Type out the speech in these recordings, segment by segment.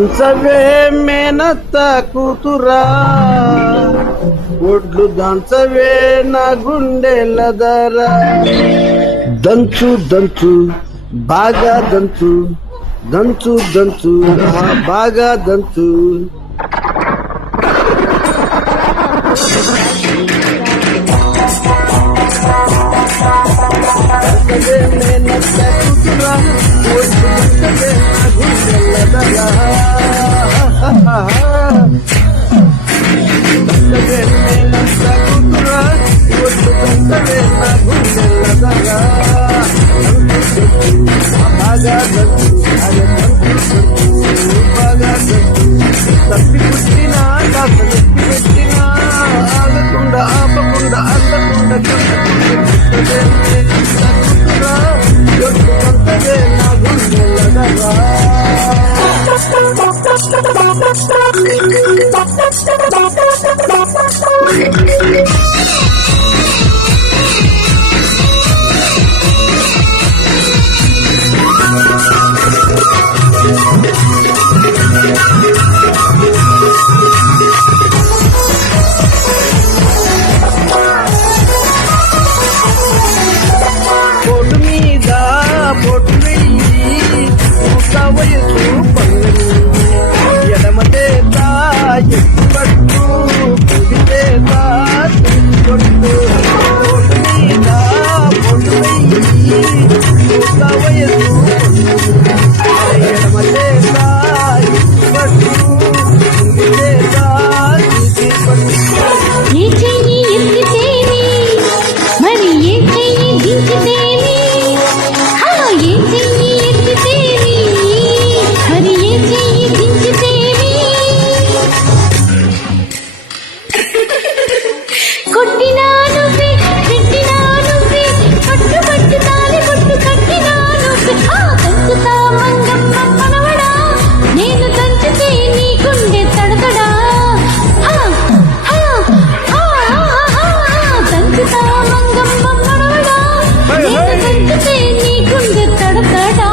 దంచవే మేనత్త కూతురా, ఒడ్లు దంచవే నా గుండెల ధర. దంచు దంచు బాగా దంచు, దంచు దంచు బాగా దంచు. మేనత్త కూతురా, ఒడ్లు దంచవే నా గుండెల ధర. తప్పి పుట్టినా కాస్త ఎత్తి పెట్టినా ఆగకుండా ఆపకుండా అల్లకుండా కూతురా, ఒడ్డు కొంతదే నా గుండెల ధర. బోటు మీద బోటు వెయ్యి ఒక వయసు పన్ను, ఎడమ చేత ఎత్తు పట్టు, కుడి చేత కొట్టు. బోటు మీద బోటు వెయ్యి ఒక వయసు పన్ను, ఎడమ చేత ఎత్తు పట్టు, కుడి చేత పట్టు. ఏ చెయ్యి ఎత్తితేనే మరి ఏ చెయ్యి దించితేనే, ఏ చెయ్యి ఎత్తితేనే మరి ఏ చెయ్యి దించితేనే, కొట్టినా నువ్వే పెట్టినా నువ్వే, పట్టు పట్టు తాలి పట్టు కట్టినా నువ్వే. దంచుతా మంగమ్మ మనవడా, నేను దంచితే నీ గుండె తడతడా. దంచుతా మంగమ్మ మనవడా, నేను దంచితే నీ గుండె తడతడా.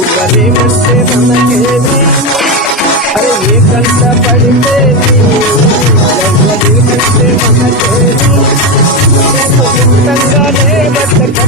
ఒకరేమంటే మనకేమి, అరే ఏ కంట పడితేని ఎవరేమంటే మనకేమి, గుంటంగానే బతక